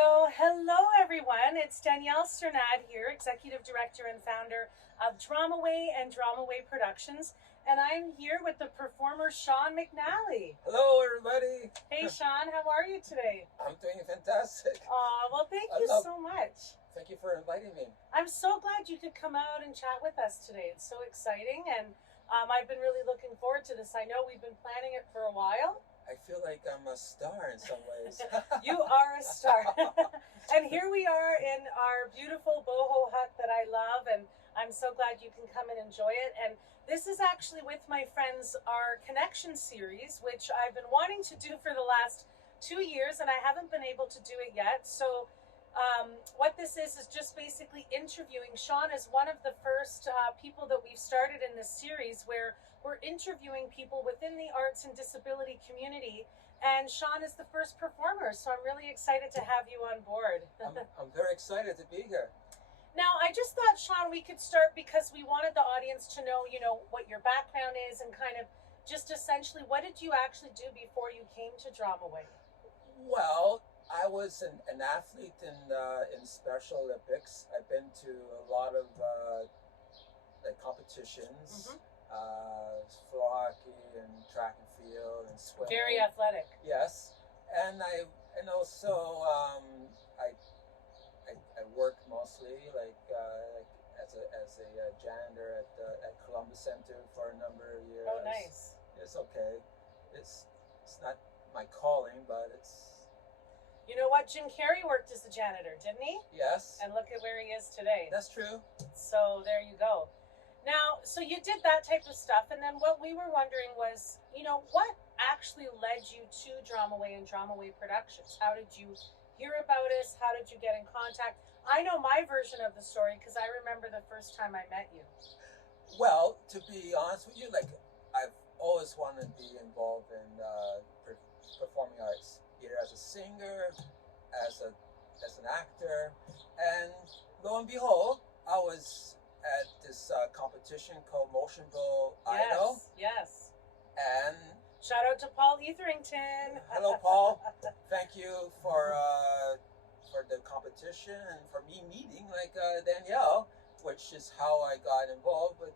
So, hello everyone. It's Danielle Strnad here, Executive Director and Founder of DramaWay and DramaWay Productions. And I'm here with the performer Shawn McNally. Hello, everybody. Hey, Shawn, how are you today? I'm doing fantastic. Well, thank you so much. Thank you for inviting me. I'm so glad you could come out and chat with us today. It's so exciting, and I've been really looking forward to this. I know we've been planning it for a while. I feel like I'm a star in some ways. You are a star. And here we are in our beautiful boho hut that I love, and I'm so glad you can come and enjoy it. And this is actually with my friends our Connection series, which I've been wanting to do for the last 2 years, and I haven't been able to do it yet. So what this is just basically interviewing. Shawn is one of the first people that we've started in this series where we're interviewing people within the arts and disability community, and Shawn is the first performer, so I'm really excited to have you on board. I'm very excited to be here. Now, I just thought, Shawn, we could start because we wanted the audience to know, what your background is and kind of just essentially what did you actually do before you came to DramaWay? Well, I was an athlete in Special Olympics. I've been to a lot of competitions. Mm-hmm. Floor hockey and track and field and swimming. Very athletic. Yes, and also I worked mostly as a janitor at Columbus Center for a number of years. Oh, nice. It's okay. It's not my calling, but it's. You know what? Jim Carrey worked as a janitor, didn't he? Yes. And look at where he is today. That's true. So there you go. Now, so you did that type of stuff, and then what we were wondering was, what actually led you to DramaWay and DramaWay Productions? How did you hear about us? How did you get in contact? I know my version of the story because I remember the first time I met you. Well, to be honest with you, I've always wanted to be involved in performing arts, either as a singer, as an actor, and lo and behold, I was at this competition called Motion Bowl Idol. Yes. And shout out to Paul Etherington. Hello, Paul. Thank you for the competition and for me meeting Danielle, which is how I got involved with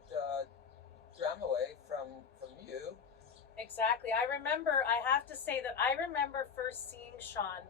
DramaWay from you. Exactly. I have to say that I remember first seeing Shawn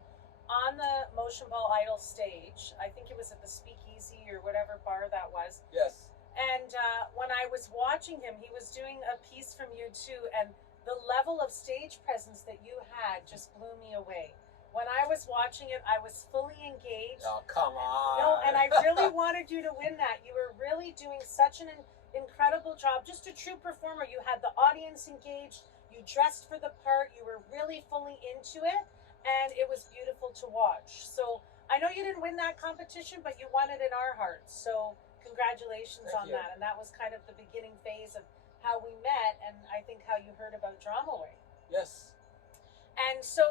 on the Motion Ball Idol stage. I think it was at the Speakeasy or whatever bar that was. Yes. And when I was watching him, he was doing a piece from you too, and the level of stage presence that you had just blew me away. When I was watching it, I was fully engaged. Oh, come on. No, and I really wanted you to win that. You were really doing such an incredible job. Just a true performer. You had the audience engaged. You dressed for the part. You were really fully into it. And it was beautiful to watch. So I know you didn't win that competition, but you won it in our hearts. So congratulations on that. And that was kind of the beginning phase of how we met, and I think how you heard about DramaWay. Yes. And so,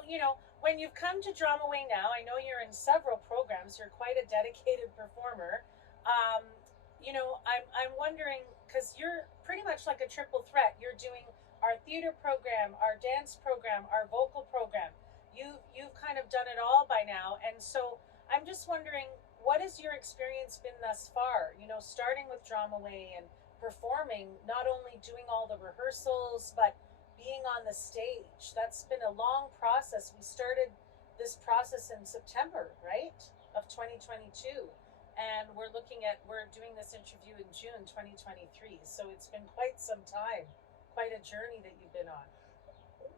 when you've come to DramaWay now, I know you're in several programs. You're quite a dedicated performer. I'm wondering, because you're pretty much like a triple threat. You're doing our theater program, our dance program, our vocal program. You've kind of done it all by now, and so I'm just wondering, what has your experience been thus far? Starting with DramaWay and performing, not only doing all the rehearsals, but being on the stage. That's been a long process. We started this process in September, right, of 2022, and we're doing this interview in June 2023. So it's been quite some time, quite a journey that you've been on.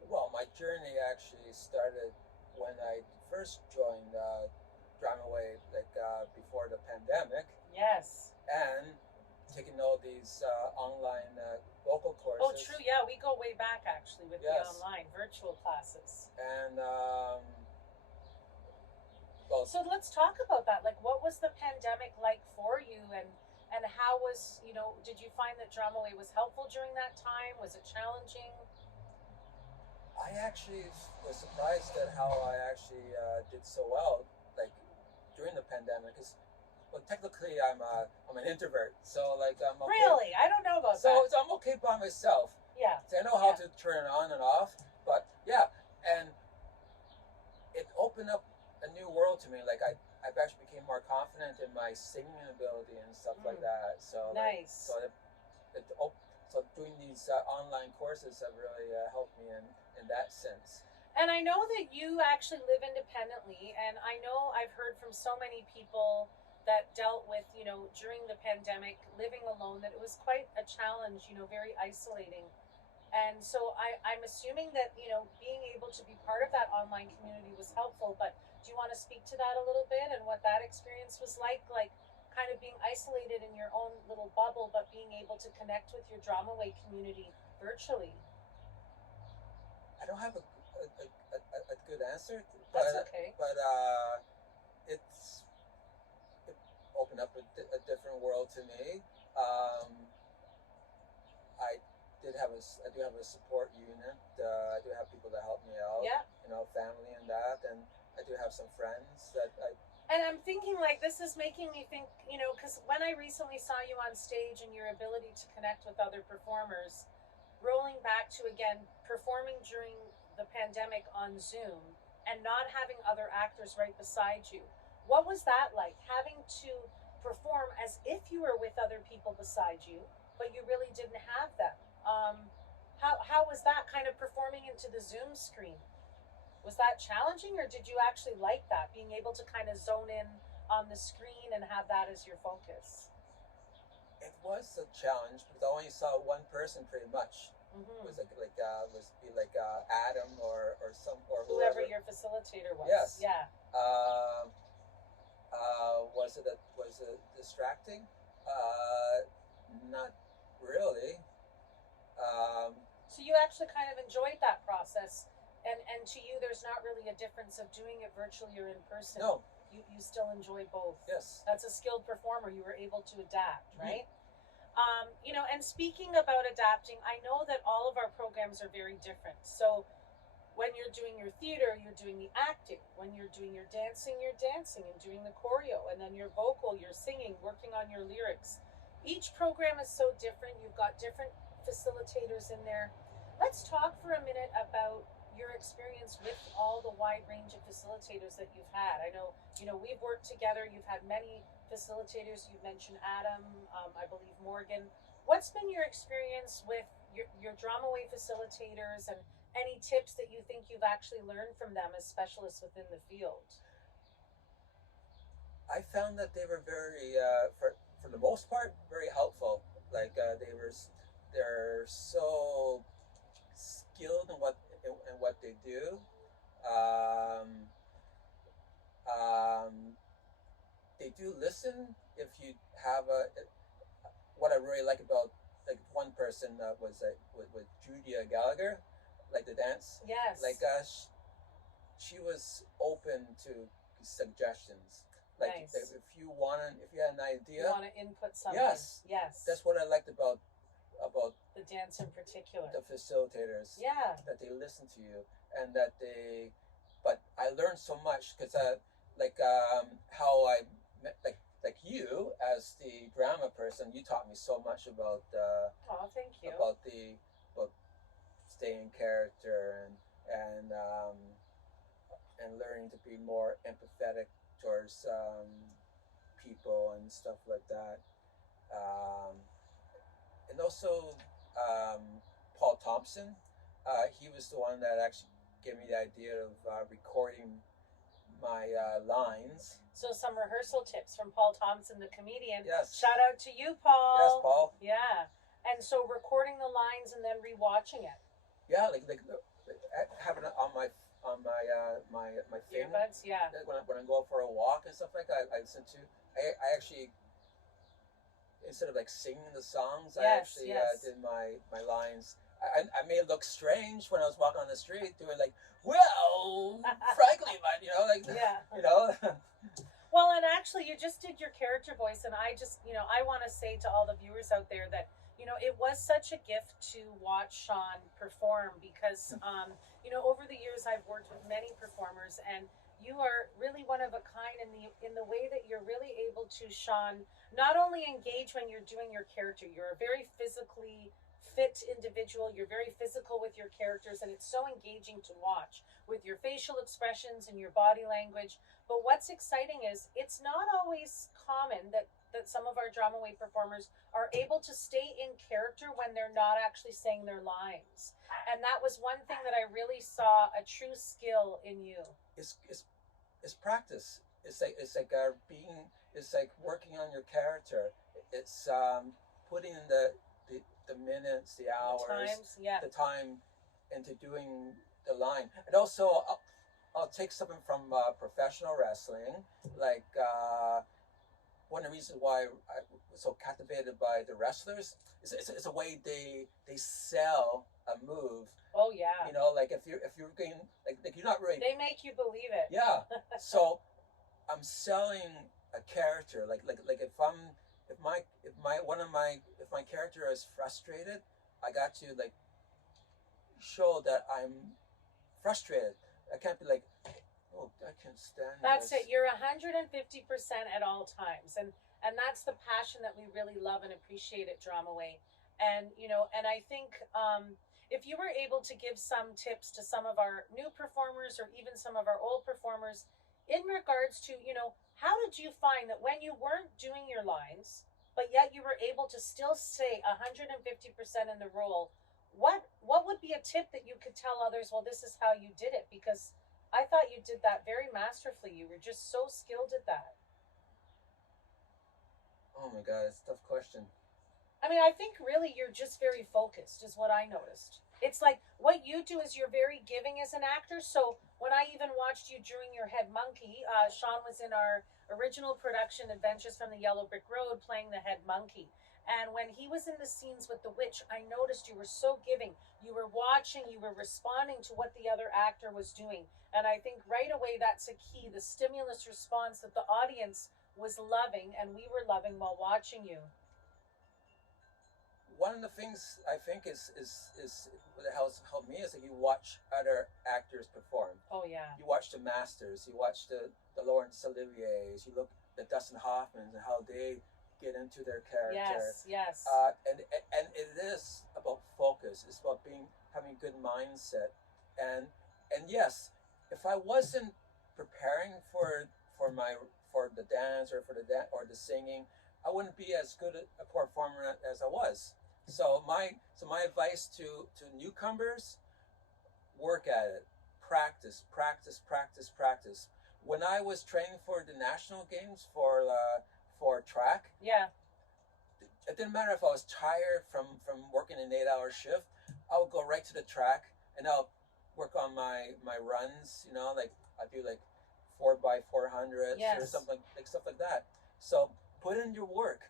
Well, my journey actually started when I first joined DramaWay, before the pandemic. Yes. And taking all these online vocal courses. Oh, true. Yeah, we go way back actually with the online virtual classes. And so let's talk about that. What was the pandemic like for you, and how was did you find that DramaWay was helpful during that time? Was it challenging? I actually was surprised at how I actually did so well, during the pandemic. Well, technically, I'm an introvert, so I'm okay. Really, I don't know about that. So I'm okay by myself. Yeah. So I know how to turn it on and off, but yeah, and it opened up a new world to me. Like I've actually became more confident in my singing ability and stuff like that. So Nice. so doing these online courses have really helped me in that sense. And I know that you actually live independently, and I know I've heard from so many people that dealt with, during the pandemic, living alone, that it was quite a challenge, very isolating. And so I'm assuming that, being able to be part of that online community was helpful, but do you want to speak to that a little bit and what that experience was like kind of being isolated in your own little bubble, but being able to connect with your DramaWay community virtually? I don't have a good answer, That's okay. but it's it opened up a different world to me. I I do have a support unit. I do have people that help me out. Yeah. Family and that, and I do have some friends that I. And I'm thinking, like, this is making me think, because when I recently saw you on stage and your ability to connect with other performers, rolling back to, again, performing during the pandemic on Zoom and not having other actors right beside you. What was that like? Having to perform as if you were with other people beside you, but you really didn't have them. How was that kind of performing into the Zoom screen? Was that challenging, or did you actually like that, being able to kind of zone in on the screen and have that as your focus? It was a challenge because I only saw one person pretty much. Mm-hmm. Was like Adam or some or Whoever whoever. your facilitator was. Yes. Yeah. Was it distracting? Not really. So you actually kind of enjoyed that process, and to you, there's not really a difference of doing it virtually or in person. No. You still enjoy both. Yes. That's a skilled performer. You were able to adapt, right? Mm-hmm. And speaking about adapting, I know that all of our programs are very different. So when you're doing your theater, you're doing the acting. When you're doing your dancing and doing the choreo. And then your vocal, you're singing, working on your lyrics. Each program is so different. You've got different facilitators in there. Let's talk for a minute about your experience with all the wide range of facilitators that you've had. I know, we've worked together. You've had many facilitators. You mentioned Adam, I believe Morgan. What's been your experience with your DramaWay facilitators, and any tips that you think you've actually learned from them as specialists within the field? I found that they were very, for the most part, very helpful. Like they're so skilled in what they do. Um, um, they do listen if you have a. What I really like about like one person was with Julia Gallagher, like the dance. Yes. Like she was open to suggestions. Like nice. if you had an idea, you want to input something. Yes. Yes. That's what I liked about the dance in particular. The facilitators. Yeah. That they listen to you and that they. But I learned so much because how I met like you as the drama person, you taught me so much about. Oh, thank you. About staying in character and learning to be more empathetic towards people and stuff like that. And also Paul Thompson, he was the one that actually gave me the idea of recording my lines. So some rehearsal tips from Paul Thompson, the comedian. Yes. Shout out to you, Paul. Yes, Paul. Yeah. And so recording the lines and then rewatching it. Yeah, like having it on my thing. Earbuds, yeah. When I go for a walk and stuff like that, I listen to. I actually, instead of like singing the songs, yes, I actually yes. did my lines. I may look strange when I was walking on the street doing like, well, frankly, but yeah. Well, and actually, you just did your character voice, and I just, I want to say to all the viewers out there that, it was such a gift to watch Shawn perform because, over the years I've worked with many performers, and you are really one of a kind in the way that you're really able to, Shawn, not only engage when you're doing your character. You're a very physically fit individual. You're very physical with your characters, and it's so engaging to watch with your facial expressions and your body language. But what's exciting is it's not always common that some of our DramaWay performers are able to stay in character when they're not actually saying their lines. And that was one thing that I really saw a true skill in you. It's it's practice. It's like being. It's like working on your character. It's putting in the minutes, the hours, the time into doing the line. And also, I'll take something from professional wrestling, like one of the reasons why I was so captivated by the wrestlers is it's a way they sell a move. Oh yeah. You know, like if you're getting like you're not really. They make you believe it. Yeah. So I'm selling a character. Like if my character is frustrated, I got to like show that I'm frustrated. I can't be like, oh, I can't stand That's this. it. You're 150% at all times. And that's the passion that we really love and appreciate at DramaWay. And, you know, and I think if you were able to give some tips to some of our new performers or even some of our old performers in regards to, you know, how did you find that when you weren't doing your lines, but yet you were able to still say 150% in the role, what would be a tip that you could tell others, well, this is how you did it? Because I thought you did that very masterfully. You were just so skilled at that. Oh my God, it's a tough question. I mean, I think really you're just very focused, is what I noticed. It's like what you do is you're very giving as an actor. So when I even watched you during your Head Monkey, Shawn was in our original production, Adventures from the Yellow Brick Road, playing the Head Monkey. And when he was in the scenes with the witch, I noticed you were so giving. You were watching, you were responding to what the other actor was doing. And I think right away that's a key, the stimulus response that the audience was loving and we were loving while watching you. One of the things I think is what helped me is that you watch other actors perform. Oh yeah. You watch the masters. You watch the Laurence Oliviers. You look at Dustin Hoffman and how they get into their character. Yes, yes. And it is about focus. It's about having a good mindset. And yes, if I wasn't preparing for the dance or or the singing, I wouldn't be as good a performer as I was. So my advice to newcomers: work at it, practice, practice, practice, practice. When I was training for the national games for track, yeah, it didn't matter if I was tired from working an 8-hour shift. I would go right to the track and I'll work on my runs. You know, like I do like 4x400s yes, or something like stuff like that. So put in your work.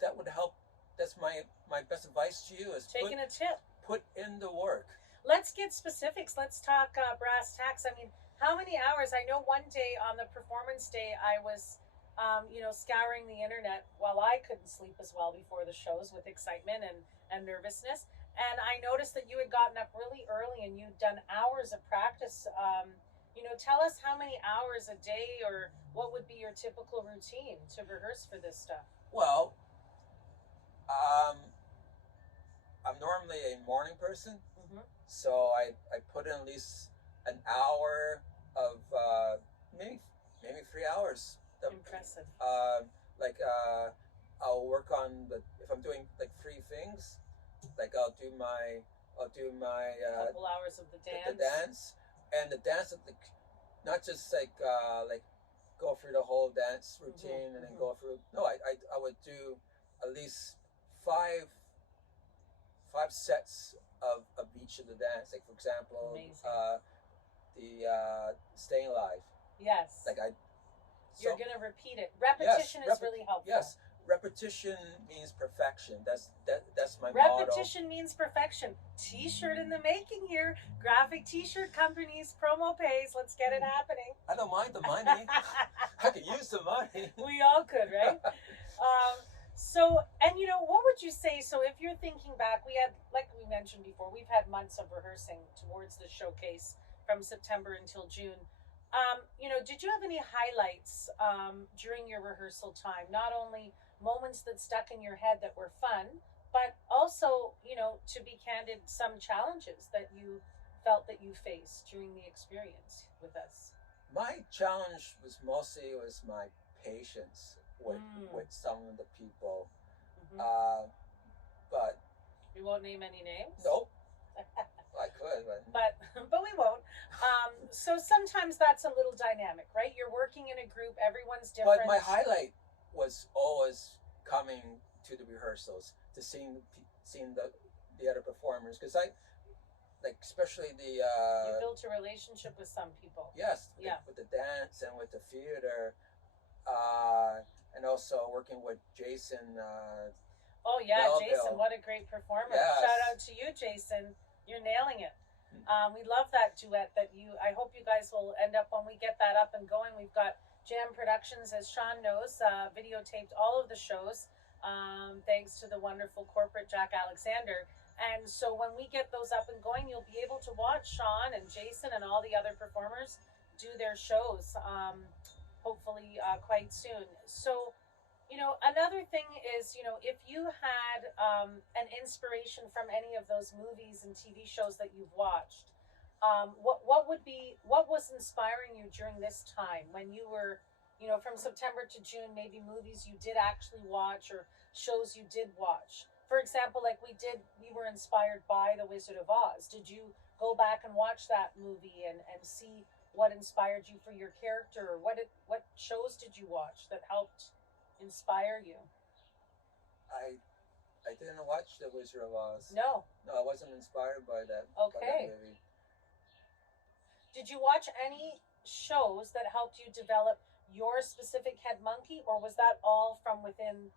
That would help. That's my best advice to you is taking a tip. Put in the work. Let's get specifics. Let's talk brass tacks. I mean, how many hours? I know one day on the performance day, I was, scouring the internet while I couldn't sleep as well before the shows with excitement and nervousness. And I noticed that you had gotten up really early and you'd done hours of practice. Tell us how many hours a day or what would be your typical routine to rehearse for this stuff? Well, I'm normally a morning person, so I put in at least an hour of maybe 3 hours. Impressive. I'll work on if I'm doing like 3 things, like I'll do my couple hours of the dance. The dance and the dance, not just like go through the whole dance routine and then go through. No, I would do at least five sets of each of the dance. Like for example, the Staying Alive. Yes. You're gonna repeat it. Repetition is really helpful. Yes. Repetition means perfection. That's my Repetition motto. means perfection. T-shirt in the making here. Graphic T-shirt companies, promo pays. Let's get it happening. I don't mind the money. I could use the money. We all could, right? What would you say? So if you're thinking back, we had, like we mentioned before, we've had months of rehearsing towards the showcase from September until June. Did you have any highlights during your rehearsal time? Not only moments that stuck in your head that were fun, but also, to be candid, some challenges that you felt that you faced during the experience with us. My challenge was mostly was my patience Mm. with some of the people. Hmm. Uh, but We won't name any names. nope, I could, but But we won't. So sometimes that's a little dynamic, right? You're working in a group, everyone's different. my highlight was always coming to the rehearsals to seeing the other performers, because I like especially the You built a relationship with some people. yes, Yeah. with the dance and with the theater, and also working with Jason. Oh yeah, Melville. Jason, what a great performer! Yes. Shout out to you, Jason. You're nailing it. We love that duet that you. I hope you guys will end up when we get that up and going. We've got Jam Productions, as Shawn knows, videotaped all of the shows, thanks to the wonderful corporate Jack Alexander. And so when we get those up and going, you'll be able to watch Shawn and Jason and all the other performers do their shows. Hopefully, quite soon. So another thing is, if you had an inspiration from any of those movies and TV shows that you've watched, what was inspiring you during this time when you were, from September to June, maybe movies you did actually watch or shows you did watch. For example, like we were inspired by The Wizard of Oz. Did you go back and watch that movie and see what inspired you for your character, or what shows did you watch that helped inspire you? I I didn't watch The Wizard of Oz. No. No, I wasn't inspired by that. Okay. By that movie. Did you watch any shows that helped you develop your specific head monkey, or was that all from within?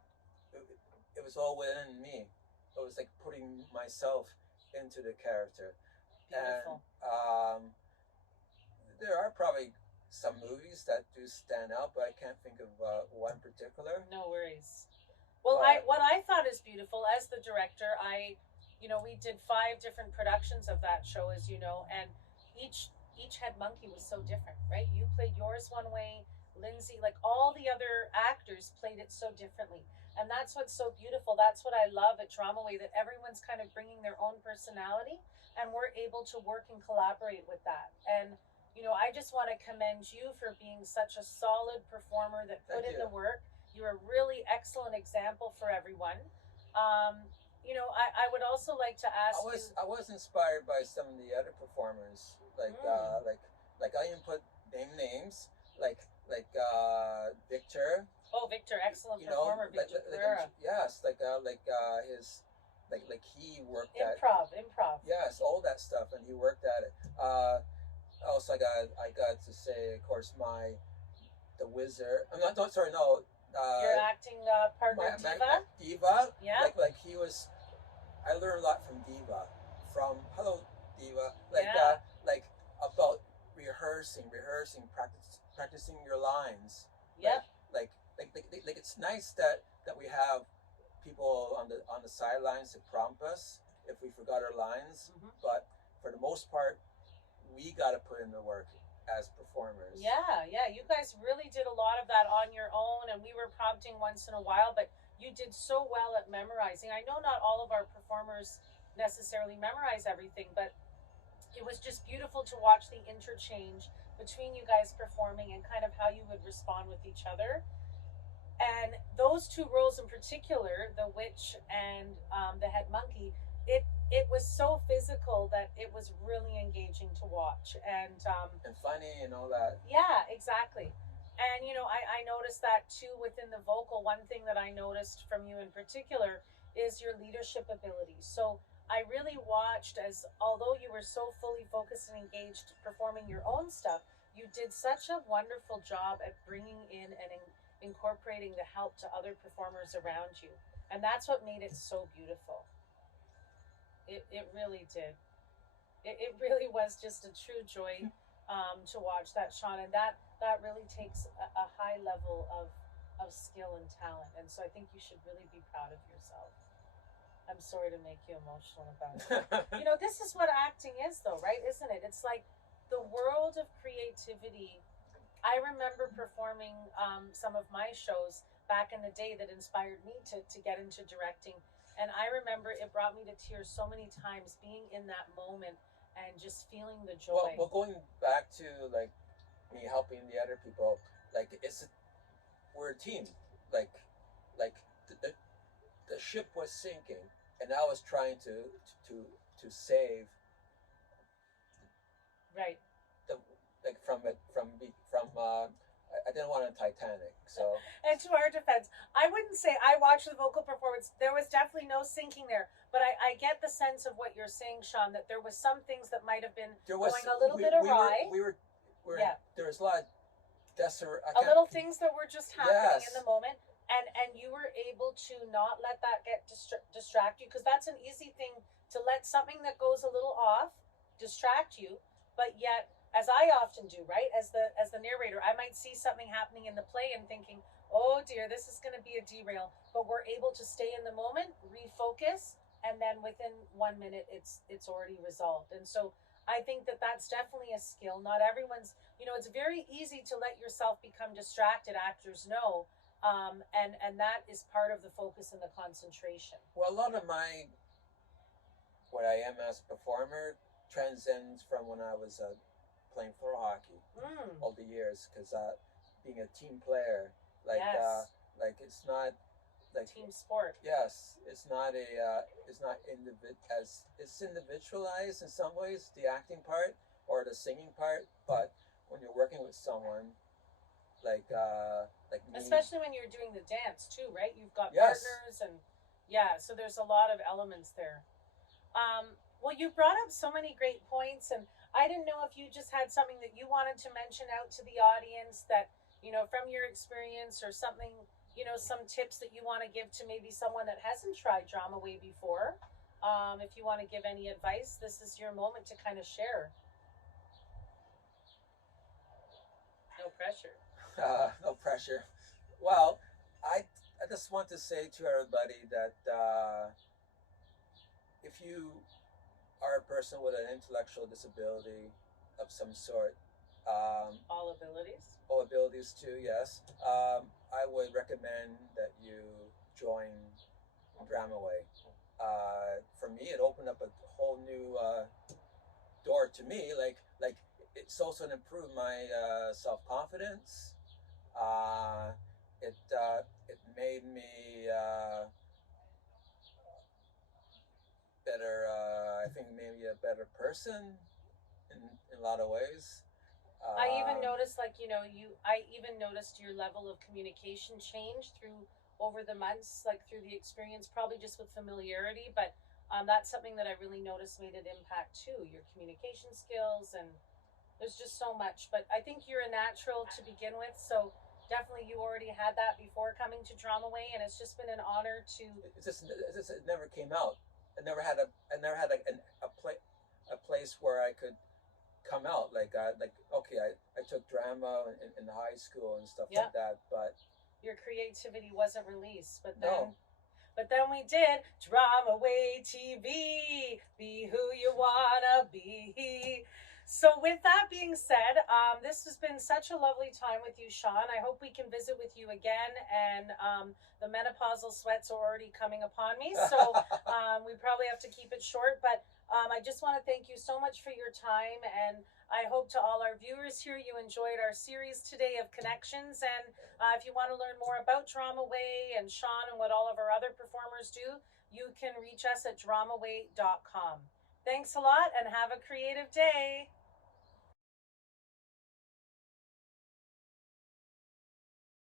It was all within me. It was like putting myself into the character. Beautiful. And there are probably some movies that do stand out, but I can't think of one particular. No worries. Well, what I thought is beautiful as the director, we did 5 different productions of that show, as you know, and each head monkey was so different, right? You played yours one way, Lindsay, like all the other actors played it so differently. And that's what's so beautiful. That's what I love at DramaWay, that everyone's kind of bringing their own personality, and we're able to work and collaborate with that. And I just want to commend you for being such a solid performer that put in the work. You're a really excellent example for everyone. I would also like to ask you. I was inspired by some of the other performers, like I didn't put names, like Victor. Oh, Victor, excellent performer, Victor Pereira. Yes, his he worked improv. Yes, all that stuff, and he worked at it. Also, I got to say, of course, the wizard. I'm not. Sorry, no. Your acting partner, Diva. Diva. Yeah. Like he was. I learned a lot from Diva. From Hello, Diva. Like about rehearsing, practicing your lines. Yep. Like it's nice that we have people on the sidelines to prompt us if we forgot our lines. Mm-hmm. But for the most part, we got to put in the work as performers. Yeah. You guys really did a lot of that on your own, and we were prompting once in a while, but you did so well at memorizing. I know not all of our performers necessarily memorize everything, but it was just beautiful to watch the interchange between you guys performing and kind of how you would respond with each other. And those 2 roles in particular, the witch and the head monkey, it was so physical that it was really engaging to watch, and funny and all that. Yeah, exactly. And I noticed that too within the vocal. One thing that I noticed from you in particular is your leadership ability. So I really watched as, although you were so fully focused and engaged performing your own stuff, you did such a wonderful job at bringing in and incorporating the help to other performers around you. And that's what made it so beautiful. It really did. It really was just a true joy to watch that, Shawn. And that really takes a high level of skill and talent. And so I think you should really be proud of yourself. I'm sorry to make you emotional about it. This is what acting is, though, right? Isn't it? It's like the world of creativity, I remember performing some of my shows back in the day that inspired me to get into directing. And I remember it brought me to tears so many times being in that moment and just feeling the joy. Well, going back to like me helping the other people, like we're a team. Like, like the ship was sinking, and I was trying to to save Right. the like from I didn't want a Titanic, so And to our defense, I wouldn't say I watched the vocal performance. There was definitely no sinking there, but I get the sense of what you're saying, Shawn, that there was some things that might have been there was going a little bit awry. we were Yeah. there was a lot of A little things that were just happening Yes. in the moment, and you were able to not let that get distract you, because that's an easy thing to let something that goes a little off distract you, but yet, as I often do, right, as the narrator, I might see something happening in the play and thinking, oh dear, this is going to be a derail, but we're able to stay in the moment, refocus, and then within 1 minute it's already resolved. And so I think that that's definitely a skill. Not everyone's, it's very easy to let yourself become distracted, actors know, and that is part of the focus and the concentration. Well, a lot of my what I am as a performer transcends from when I was playing floor hockey all the years, because being a team player, like Yes. like it's not like Team sport. yes, it's not as it's individualized in some ways, the acting part or the singing part, but when you're working with someone like me, Especially when you're doing the dance too, right? You've got yes, partners, and yeah, so there's a lot of elements there. Well, you brought up so many great points, and I didn't know if you just had something that you wanted to mention out to the audience that, from your experience, or something, some tips that you want to give to maybe someone that hasn't tried DramaWay before. If you want to give any advice, this is your moment to kind of share. No pressure. no pressure. Well, I just want to say to everybody that if you are a person with an intellectual disability of some sort, All abilities. all abilities too, yes, I would recommend that you join DramaWay. For me, it opened up a whole new door to me. Like it's also improved my self confidence. Uh, it made me better. I think maybe a better person in a lot of ways. I even Um, noticed, like, I even noticed your level of communication change through over the months, like through the experience, probably just with familiarity. But that's something that I really noticed made an impact too. Your communication skills, and there's just so much. But I think you're a natural to begin with, so definitely you already had that before coming to DramaWay, and it's just been an honor to. it never came out. I never had a place where I could come out. Like okay, I took drama in high school and stuff Yeah. like that, but Your creativity wasn't released, but then. no. But then we did DramaWay TV, be who you wanna be. So with that being said, this has been such a lovely time with you, Shawn. I hope we can visit with you again. And the menopausal sweats are already coming upon me, so we probably have to keep it short. But I just want to thank you so much for your time, and I hope to all our viewers here you enjoyed our series today of connections. And if you want to learn more about DramaWay and Shawn and what all of our other performers do, you can reach us at dramaway.com. Thanks a lot, and have a creative day.